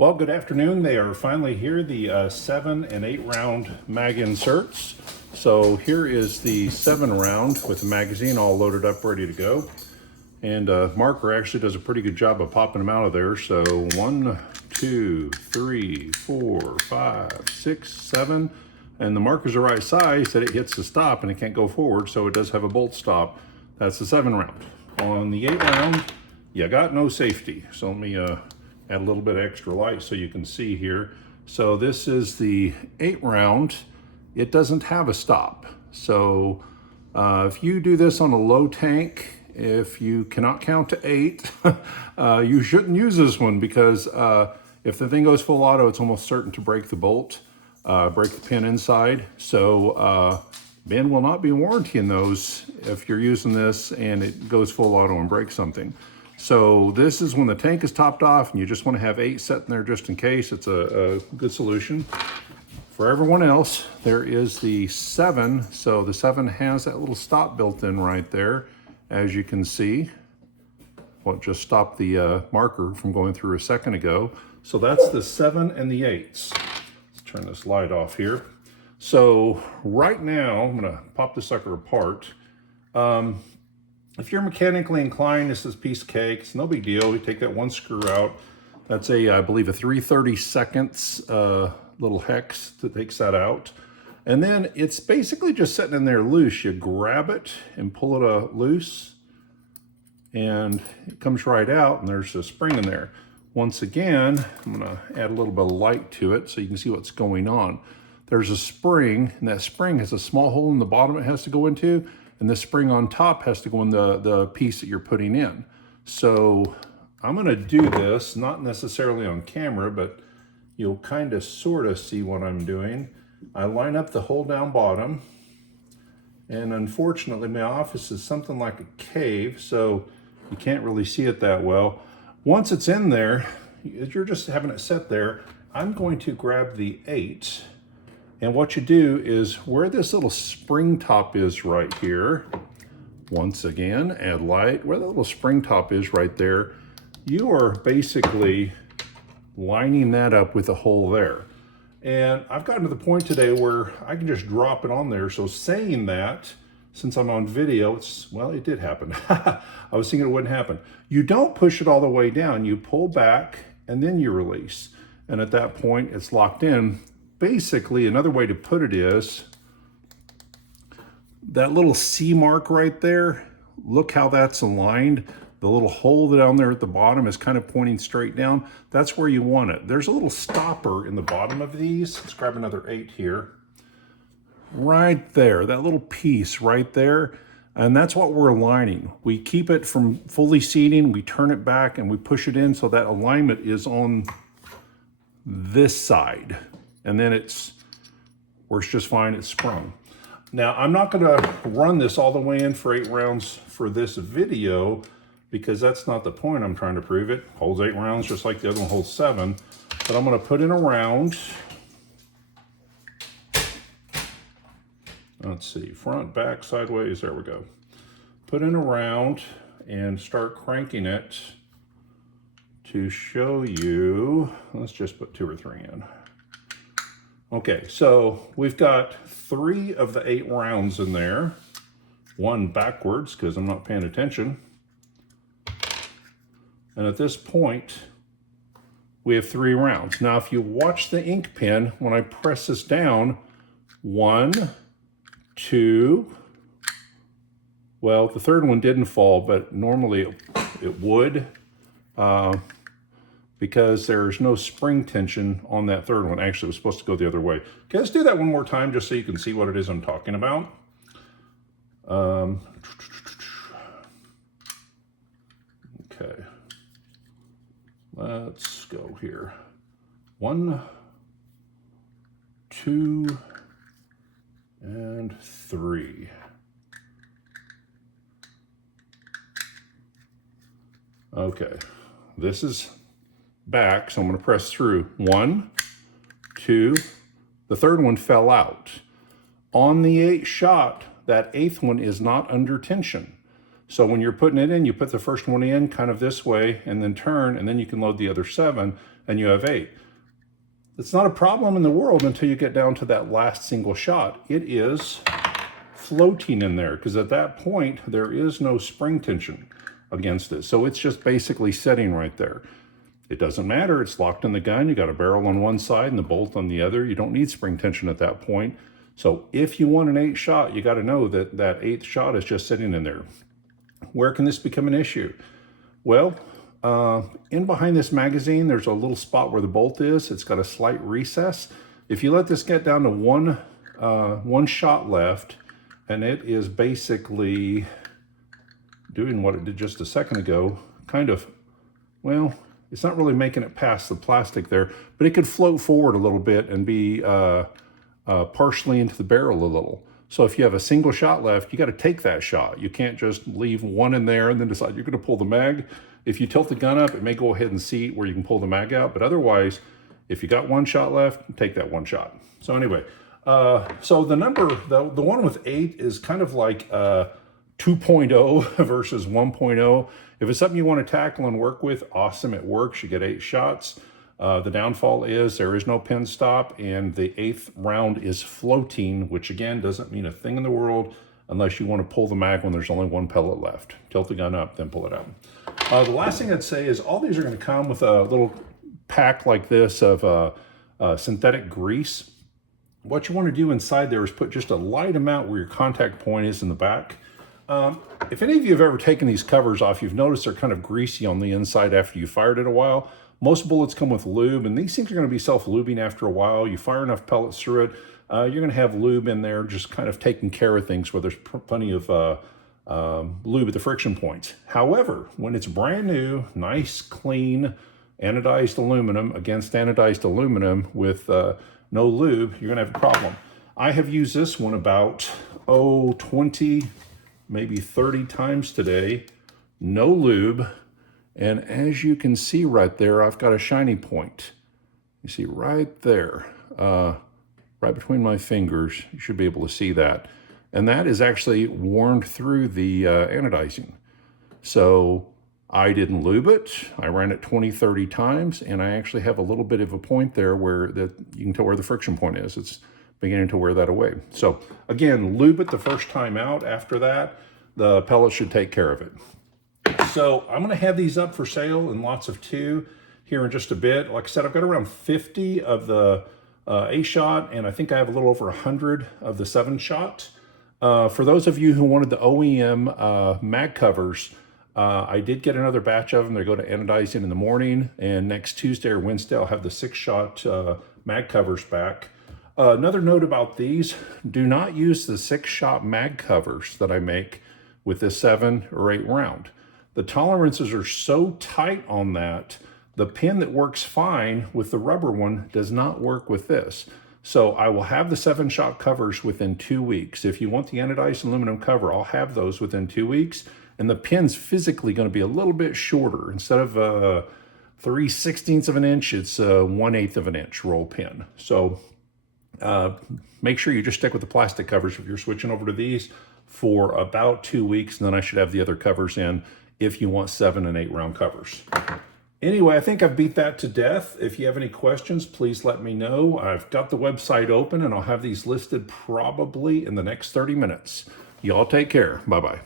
Well, good afternoon. They are finally here, the 7 and 8 round mag inserts. So here is the 7 round with the magazine all loaded up, ready to go. And Marker actually does a pretty good job of popping them out of there. So 1, 2, 3, 4, 5, 6, 7. And the marker's the right size that it hits the stop and it can't go forward, so it does have a bolt stop. That's the 7 round. On the 8 round, you got no safety. So let me add a little bit of extra light so you can see here. So this is the 8 round. It doesn't have a stop. So if you do this on a low tank, if you cannot count to 8, you shouldn't use this one because if the thing goes full auto, it's almost certain to break the bolt, break the pin inside. So Ben will not be warranting those if you're using this and it goes full auto and breaks something. So this is when the tank is topped off and you just want to have 8 sitting there just in case. It's a good solution. For everyone else, there is the 7. So the 7 has that little stop built in right there, as you can see. What just stopped the marker from going through a second ago. So that's the 7 and the 8s. Let's turn this light off here. So right now, I'm gonna pop this sucker apart. If you're mechanically inclined, this is a piece of cake. It's no big deal. You take that one screw out. That's I believe a 3/32 little hex that takes that out. And then it's basically just sitting in there loose. You grab it and pull it loose and it comes right out and there's a spring in there. Once again, I'm gonna add a little bit of light to it so you can see what's going on. There's a spring, and that spring has a small hole in the bottom it has to go into, and the spring on top has to go in the piece that you're putting in. So I'm gonna do this, not necessarily on camera, but you'll kind of sort of see what I'm doing. I line up the hole down bottom, and unfortunately my office is something like a cave, so you can't really see it that well. Once it's in there, as you're just having it set there, I'm going to grab the 8. And what you do is where this little spring top is right here, once again, add light, where the little spring top is right there, you are basically lining that up with a hole there. And I've gotten to the point today where I can just drop it on there. So saying that, since I'm on video, well, it did happen. I was thinking it wouldn't happen. You don't push it all the way down. You pull back and then you release. And at that point, it's locked in. Basically, another way to put it is that little C mark right there, look how that's aligned. The little hole down there at the bottom is kind of pointing straight down. That's where you want it. There's a little stopper in the bottom of these. Let's grab another 8 here. Right there, that little piece right there. And that's what we're aligning. We keep it from fully seating, we turn it back and we push it in so that alignment is on this side. And then it works just fine, it's sprung. Now, I'm not gonna run this all the way in for 8 rounds for this video because that's not the point I'm trying to prove. It holds 8 rounds just like the other one holds 7. But I'm gonna put in a round. Let's see, front, back, sideways, there we go. Put in a round and start cranking it to show you. Let's just put 2 or 3 in. Okay, so we've got 3 of the 8 rounds in there. 1 backwards because I'm not paying attention. And at this point, we have 3 rounds. Now, if you watch the ink pen, when I press this down, 1, 2, well, the 3rd one didn't fall, but normally it would. Because there's no spring tension on that 3rd one. Actually, it was supposed to go the other way. Okay, let's do that one more time just so you can see what it is I'm talking about. Okay, let's go here. 1, 2, and 3. Okay, this is back, so I'm going to press through. 1, 2, the 3rd one fell out. On the 8 shot, that 8th one is not under tension. So when you're putting it in, you put the first one in kind of this way and then turn, and then you can load the other 7 and you have 8. It's not a problem in the world until you get down to that last single shot. It is floating in there because at that point there is no spring tension against it. So it's just basically sitting right there. It doesn't matter, it's locked in the gun. You got a barrel on one side and the bolt on the other. You don't need spring tension at that point. So if you want an 8 shot, you got to know that that 8th shot is just sitting in there. Where can this become an issue? Well, in behind this magazine, there's a little spot where the bolt is. It's got a slight recess. If you let this get down to one shot left, and it is basically doing what it did just a second ago, kind of, well, it's not really making it past the plastic there, but it could float forward a little bit and be partially into the barrel a little. So if you have a single shot left, you got to take that shot. You can't just leave one in there and then decide you're going to pull the mag. If you tilt the gun up, it may go ahead and seat where you can pull the mag out, but otherwise, if you got 1 shot left, take that 1 shot. So anyway, so the number, the one with 8 is kind of like 2.0 versus 1.0. If it's something you want to tackle and work with, awesome, it works. You get 8 shots. The downfall is there is no pin stop, and the 8th round is floating, which again doesn't mean a thing in the world unless you want to pull the mag when there's only 1 pellet left. Tilt the gun up, then pull it out. The last thing I'd say is all these are going to come with a little pack like this of synthetic grease. What you want to do inside there is put just a light amount where your contact point is in the back. If any of you have ever taken these covers off, you've noticed they're kind of greasy on the inside after you fired it a while. Most bullets come with lube, and these things are going to be self-lubing after a while. You fire enough pellets through it, you're going to have lube in there just kind of taking care of things where there's plenty of lube at the friction points. However, when it's brand new, nice, clean, anodized aluminum against anodized aluminum with no lube, you're going to have a problem. I have used this one about, 20, maybe 30 times today, no lube. And as you can see right there, I've got a shiny point. You see right there, right between my fingers, you should be able to see that. And that is actually worn through the anodizing. So I didn't lube it. I ran it 20, 30 times, and I actually have a little bit of a point there where that you can tell where the friction point is. It's beginning to wear that away. So again, lube it the first time out. After that, the pellet should take care of it. So I'm going to have these up for sale in lots of 2 here in just a bit. Like I said, I've got around 50 of the 8-shot, and I think I have a little over 100 of the 7-shot. For those of you who wanted the OEM mag covers, I did get another batch of them. They go to anodizing in the morning, and next Tuesday or Wednesday, I'll have the 6-shot mag covers back. Another note about these, do not use the 6-shot mag covers that I make with this 7 or 8 round. The tolerances are so tight on that, the pin that works fine with the rubber one does not work with this. So I will have the 7-shot covers within 2 weeks. If you want the anodized aluminum cover, I'll have those within 2 weeks. And the pin's physically going to be a little bit shorter. Instead of 3/16 of an inch, it's 1/8 of an inch roll pin. So make sure you just stick with the plastic covers if you're switching over to these for about 2 weeks. And then I should have the other covers in if you want 7 and 8 round covers. Anyway, I think I've beat that to death. If you have any questions, please let me know. I've got the website open, and I'll have these listed probably in the next 30 minutes. Y'all take care. Bye-bye.